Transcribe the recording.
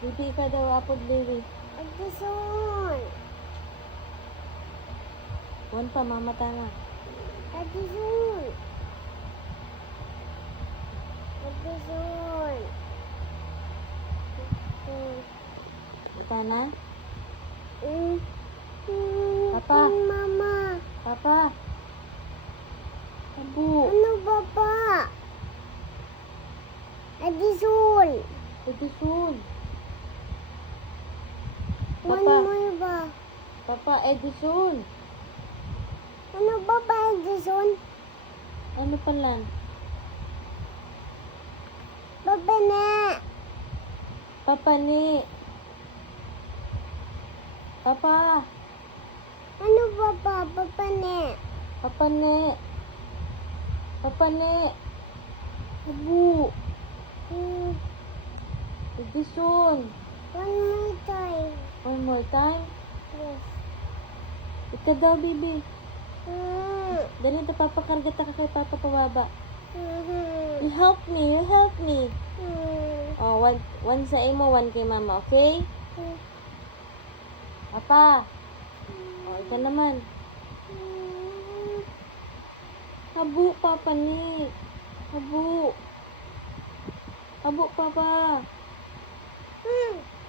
Bibi ka daw, apod, baby. Adison. Wan pa, mamata na. Adison. Adison. Ita na? Mm. Papa. Mama. Papa. Abu. Ano papa? Adison. Edison. One Papa. more ba? Papa, Edison. Ano papa Edison? Ano pala? Papa na. Papa ni. Papa. Ano papa? Papa na. Papa ni. Papa ni. Abu. Mm. Edison. One more time. One more time. Yes. Ika daw, baby. Mm. Dali, papakarga ta ka kay Papa pababa. Mhm. You help me, you help me. Mm. Oh, one sa imo, one kay Mama, okay? Mm. Papa. Oh, ito naman. Mm. Habu, Papa ni. Habu. Habu, Papa. Mm.